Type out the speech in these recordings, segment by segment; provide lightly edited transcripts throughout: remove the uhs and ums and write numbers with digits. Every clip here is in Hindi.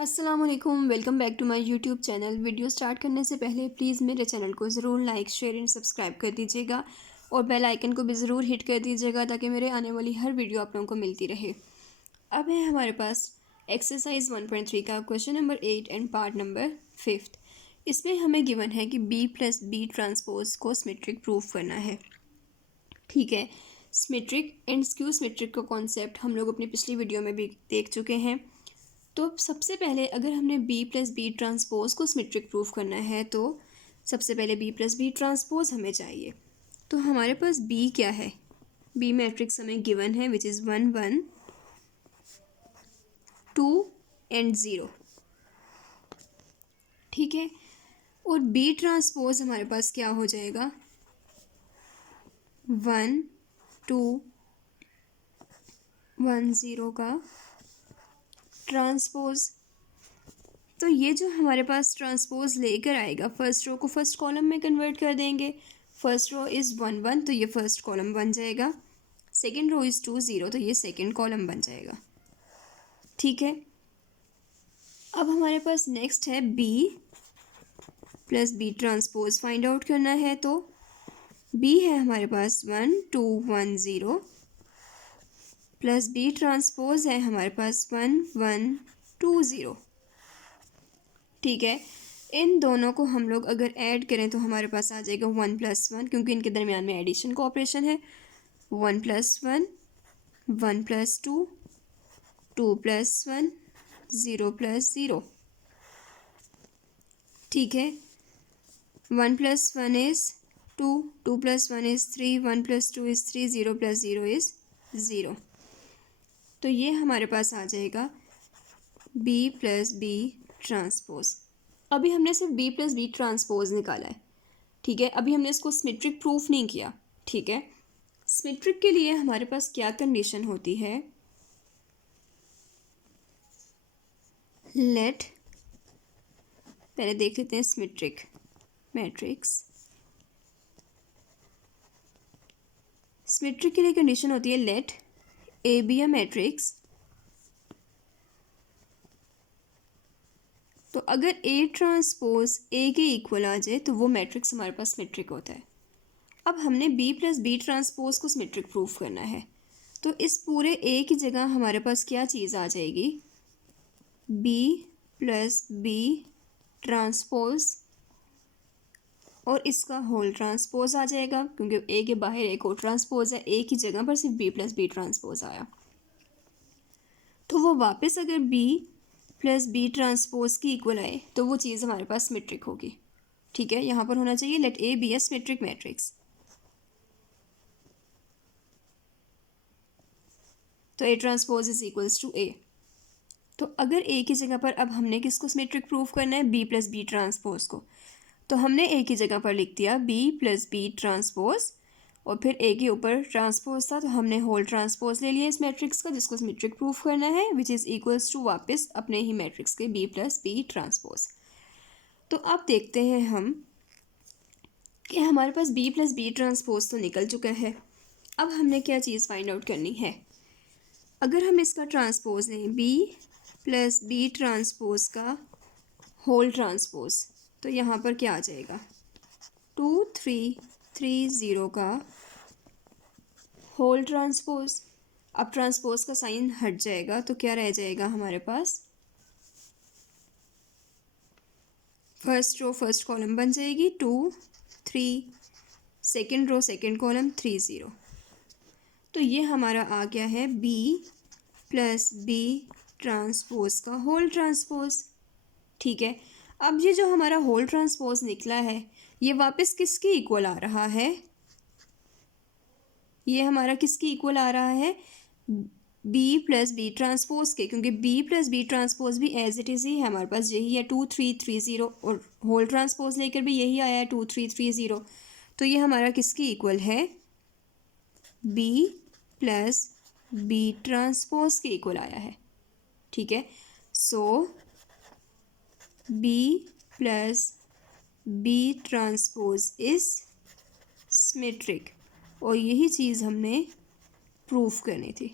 अस्सलाम वालेकुम, welcome back to my YouTube channel. Video start करने से पहले प्लीज़ मेरे चैनल को ज़रूर लाइक शेयर एंड सब्सक्राइब कर दीजिएगा और बेल आइकन को भी ज़रूर हिट कर दीजिएगा ताकि मेरे आने वाली हर वीडियो आप लोगों को मिलती रहे। अब है हमारे पास एक्सरसाइज 1.3 का question number 8 and part number 5। इसमें हमें गिवन है कि बी प्लस बी ट्रांसपोज को सिमेट्रिक प्रूफ करना है। ठीक है, सिमेट्रिक एंड स्क्यू सिमेट्रिक का कॉन्सेप्ट हम लोग अपनी पिछली वीडियो में भी देख चुके हैं। तो सबसे पहले अगर हमने बी प्लस बी ट्रांसपोज को सिमेट्रिक प्रूफ करना है तो सबसे पहले बी प्लस बी ट्रांसपोज हमें चाहिए। तो हमारे पास बी क्या है, बी मैट्रिक्स हमें गिवन है विच इज़ 1 1 2 एंड 0। ठीक है, और बी ट्रांसपोज हमारे पास क्या हो जाएगा, 1 2 1 0 का ट्रांसपोज। तो ये जो हमारे पास ट्रांसपोज लेकर आएगा, फर्स्ट रो को फर्स्ट कॉलम में कन्वर्ट कर देंगे। फर्स्ट रो इज़ 1 1 तो ये फर्स्ट कॉलम बन जाएगा। सेकेंड रो इज़ 2 0 तो ये सेकेंड कॉलम बन जाएगा। ठीक है, अब हमारे पास नेक्स्ट है B plus B transpose find out करना है। तो बी है हमारे पास 1 2 1 0 प्लस बी ट्रांसपोज है हमारे पास 1 1 2 0। ठीक है, इन दोनों को हम लोग अगर ऐड करें तो हमारे पास आ जाएगा 1 + 1, क्योंकि इनके दरमियान में एडिशन का ऑपरेशन है। 1 + 1 1 + 2 2 + 1 0 + 0। ठीक है, 1 + 1 इज़ 2 2 + 1 इज़ 3 1 + 2 इज़ 3 0 + 0 इज़ 0। तो ये हमारे पास आ जाएगा बी प्लस बी ट्रांसपोज। अभी हमने सिर्फ बी प्लस बी ट्रांसपोज निकाला है। ठीक है, अभी हमने इसको सिमेट्रिक प्रूफ नहीं किया। ठीक है, सिमेट्रिक के लिए हमारे पास क्या कंडीशन होती है, लेट पहले देख लेते हैं सिमेट्रिक मैट्रिक्स। सिमेट्रिक के लिए कंडीशन होती है let A B a matrix. तो अगर ए ट्रांसपोज ए के इक्वल आ जाए तो वो मैट्रिक्स हमारे पास सिमेट्रिक होता है। अब हमने बी प्लस बी ट्रांसपोज को सिमेट्रिक प्रूफ करना है, तो इस पूरे ए की जगह हमारे पास क्या चीज़ आ जाएगी, बी प्लस बी ट्रांसपोज और इसका होल ट्रांसपोज आ जाएगा, क्योंकि ए के बाहर एक और ट्रांसपोज है, ए की जगह पर सिर्फ बी प्लस बी ट्रांसपोज आया। तो वो वापस अगर बी प्लस बी ट्रांसपोज की इक्वल आए तो वो चीज़ हमारे पास सिमेट्रिक होगी। ठीक है, यहाँ पर होना चाहिए let A B A symmetric matrix. तो A transpose is equals to A. तो अगर ए की जगह पर अब हमने किसको सिमेट्रिक प्रूफ करना है, बी प्लस बी ट्रांसपोज को, तो हमने ए की जगह पर लिख दिया बी प्लस बी ट्रांसपोज और फिर ए के ऊपर ट्रांसपोज था तो हमने होल ट्रांसपोज ले लिया इस मैट्रिक्स का जिसको सिमेट्रिक प्रूफ करना है, विच इज़ इक्वल्स टू वापस अपने ही मैट्रिक्स के बी प्लस बी ट्रांसपोज। तो अब देखते हैं हम कि हमारे पास बी प्लस बी ट्रांसपोज तो निकल चुका है। अब हमने क्या चीज़ फाइंड आउट करनी है, अगर हम इसका ट्रांसपोज लें बी प्लस बी ट्रांसपोज का होल ट्रांसपोज, तो यहाँ पर क्या आ जाएगा, 2 3 3 0 का होल ट्रांसपोज। अब ट्रांसपोज का साइन हट जाएगा तो क्या रह जाएगा हमारे पास, फर्स्ट रो फर्स्ट कॉलम बन जाएगी 2 3, सेकेंड रो सेकेंड कॉलम 3 0। तो ये हमारा आ गया है बी प्लस बी ट्रांसपोज का होल ट्रांसपोज। ठीक है, अब ये जो हमारा होल ट्रांसपोज निकला है ये वापस किसकी इक्वल आ रहा है, ये हमारा किसकी इक्वल आ रहा है, बी प्लस बी ट्रांसपोज के, क्योंकि बी प्लस बी ट्रांसपोज भी एज इट इज़ ही है हमारे पास, यही है 2 3 3 0 और होल ट्रांसपोज लेकर भी यही आया है 2 3 3 0। तो ये हमारा किसकी इक्वल है, बी प्लस बी ट्रांसपोज के इक्वल आया है। ठीक है, so B plus B transpose is symmetric और यही चीज़ हमने प्रूफ करनी थी।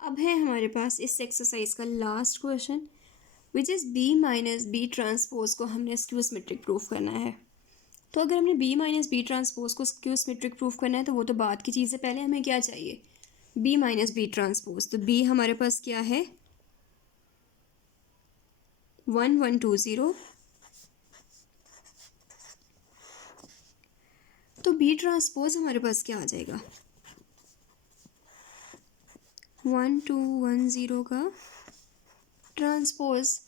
अब है हमारे पास इस एक्सरसाइज का last question which is B minus B transpose को हमने स्क्यू सिमेट्रिक प्रूफ करना है। तो अगर हमने बी माइनस बी ट्रांसपोज को स्क्यू सिमेट्रिक प्रूफ करना है तो वो तो बात की चीज़ है, पहले हमें क्या चाहिए, बी माइनस बी ट्रांसपोज। तो बी हमारे पास क्या है, 1 1 2 0। तो बी ट्रांसपोज हमारे पास क्या आ जाएगा, 1 2 1 0 का ट्रांसपोज।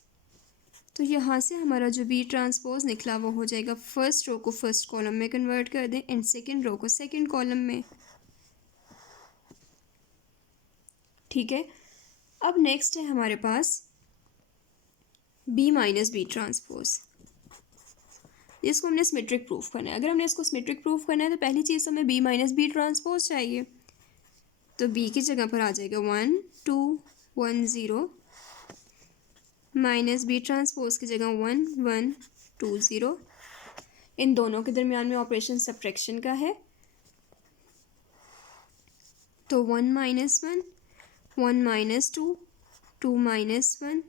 तो यहाँ से हमारा जो बी ट्रांसपोज निकला वो हो जाएगा, फर्स्ट रो को फर्स्ट कॉलम में कन्वर्ट कर दें एंड सेकंड रो को सेकंड कॉलम में। ठीक है, अब नेक्स्ट है हमारे पास बी माइनस बी ट्रांसपोज, इसको हमने सिमेट्रिक प्रूफ करना है। अगर हमने इसको सिमेट्रिक प्रूफ करना है तो पहली चीज़ हमें बी माइनस बी ट्रांसपोज चाहिए। तो बी की जगह पर आ जाएगा 1 2 1 0 माइनस बी ट्रांसपोज की जगह 1 1 2 0। इन दोनों के दरमियान में ऑपरेशन सब्ट्रैक्शन का है, तो 1 माइनस 1 1 माइनस 2 2 माइनस 1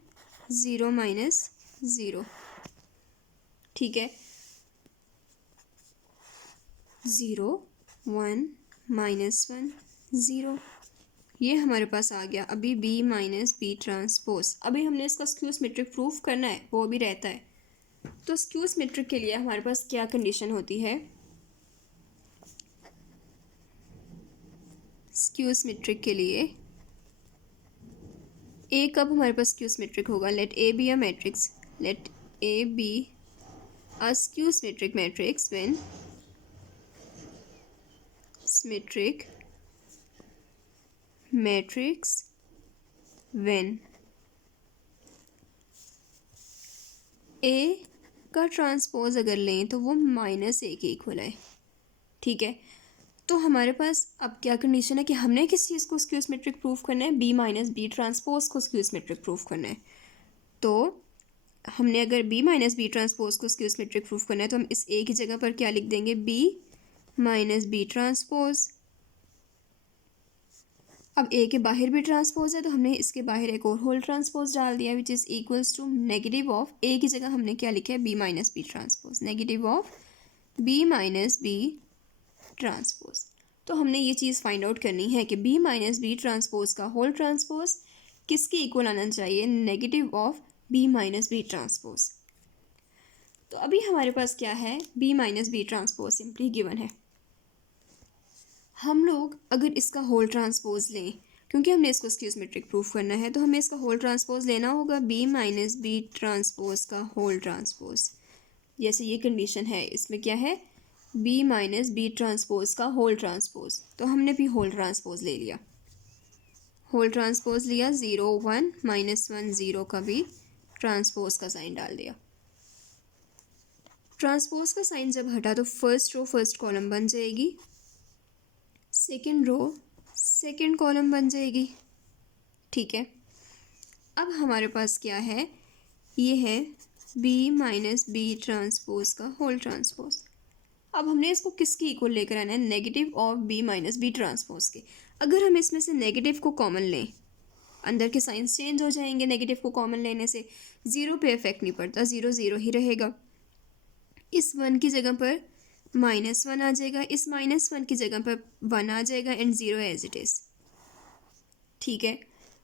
0 माइनस 0। ठीक है, 0 1 माइनस 1 0, ये हमारे पास आ गया अभी बी माइनस बी ट्रांसपोज। अभी हमने इसका स्क्यू सिमेट्रिक प्रूफ करना है, वो भी रहता है। तो स्क्यू सिमेट्रिक के लिए हमारे पास क्या कंडीशन होती है, स्क्यू सिमेट्रिक के लिए ए कब हमारे पास स्क्यू सिमेट्रिक होगा, let A B a matrix, let A B a skew symmetric matrix when symmetric matrix when A का ट्रांसपोज अगर लें तो वो माइनस ए के इक्वल है। ठीक है, तो हमारे पास अब क्या कंडीशन है कि हमने किस चीज़ को स्क्यू सिमेट्रिक प्रूफ करना है, बी माइनस बी ट्रांसपोज को स्क्यू सिमेट्रिक प्रूफ करना है। तो हमने अगर बी माइनस बी ट्रांसपोज को स्क्यू सिमेट्रिक प्रूफ करना है तो हम इस ए की जगह पर क्या लिख देंगे, बी माइनस बी ट्रांसपोज। अब ए के बाहर भी ट्रांसपोज है तो हमने इसके बाहर एक और होल ट्रांसपोज डाल दिया which is equals to negative of A की जगह हमने क्या लिखा है, B minus B transpose, negative of B minus B transpose. तो हमने ये चीज़ फाइंड आउट करनी है कि बी माइनस बी ट्रांसपोज का होल ट्रांसपोज किसके इक्वल आना चाहिए, negative of B minus B transpose. तो अभी हमारे पास क्या है, B minus B transpose simply given है। हम लोग अगर इसका होल ट्रांसपोज लें, क्योंकि हमने इसको स्क्यू सिमेट्रिक प्रूफ करना है तो हमें इसका होल ट्रांसपोज लेना होगा, बी माइनस बी ट्रांसपोज का होल ट्रांसपोज। जैसे ये कंडीशन है, इसमें क्या है, बी माइनस बी ट्रांसपोज का होल ट्रांसपोज, तो हमने भी होल ट्रांसपोज ले लिया, होल ट्रांसपोज लिया, 0 1 माइनस 1 0 का भी ट्रांसपोज का साइन डाल दिया। ट्रांसपोज का साइन जब हटा तो फर्स्ट रो फर्स्ट कॉलम बन जाएगी, सेकेंड रो सेकेंड कॉलम बन जाएगी। ठीक है, अब हमारे पास क्या है, ये है बी माइनस बी ट्रांसपोज का होल ट्रांसपोज। अब हमने इसको किसकी इक्वल लेकर आना है, negative of B minus B transpose के। अगर हम इसमें से नेगेटिव को कॉमन लें, अंदर के साइंस चेंज हो जाएंगे, नेगेटिव को कॉमन लेने से ज़ीरो पे इफेक्ट नहीं पड़ता, ज़ीरो ज़ीरो ही रहेगा। इस 1 की जगह पर -1 आ जाएगा, इस -1 की जगह पर 1 आ जाएगा एंड 0 एज इट इज़। ठीक है,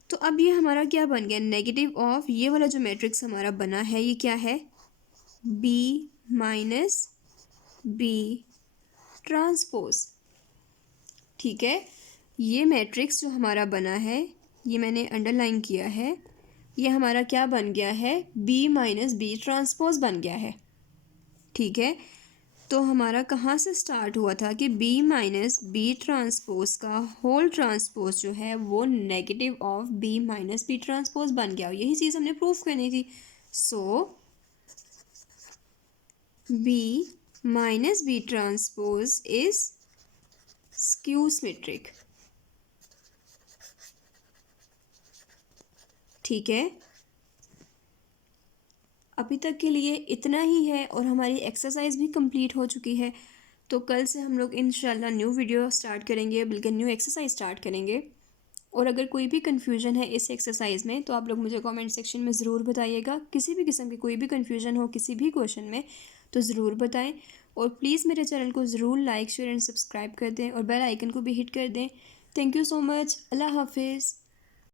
तो अब ये हमारा क्या बन गया, नेगेटिव ऑफ ये वाला जो मैट्रिक्स हमारा बना है ये क्या है, बी माइनस बी ट्रांसपोज। ठीक है, ये मैट्रिक्स जो हमारा बना है, ये मैंने अंडरलाइन किया है, ये हमारा क्या बन गया है, बी माइनस बी ट्रांसपोज बन गया है। ठीक है, तो हमारा कहाँ से स्टार्ट हुआ था कि बी माइनस बी ट्रांसपोज का होल ट्रांसपोज जो है वो negative of B minus B transpose बन गया, यही चीज़ हमने प्रूफ करनी थी। So B minus B transpose is skew symmetric. ठीक है, अभी तक के लिए इतना ही है और हमारी एक्सरसाइज भी कंप्लीट हो चुकी है। तो कल से हम लोग इंशाल्लाह न्यू वीडियो स्टार्ट करेंगे, बल्कि न्यू एक्सरसाइज स्टार्ट करेंगे। और अगर कोई भी कन्फ्यूजन है इस एक्सरसाइज में तो आप लोग मुझे कमेंट सेक्शन में ज़रूर बताइएगा। किसी भी किस्म की कोई भी कन्फ्यूजन हो किसी भी क्वेश्चन में तो ज़रूर बताएं। और प्लीज़ मेरे चैनल को ज़रूर लाइक शेयर एंड सब्सक्राइब कर दें और बेल आइकन को भी हिट कर दें। Thank you so much. अल्लाह हाफिज़।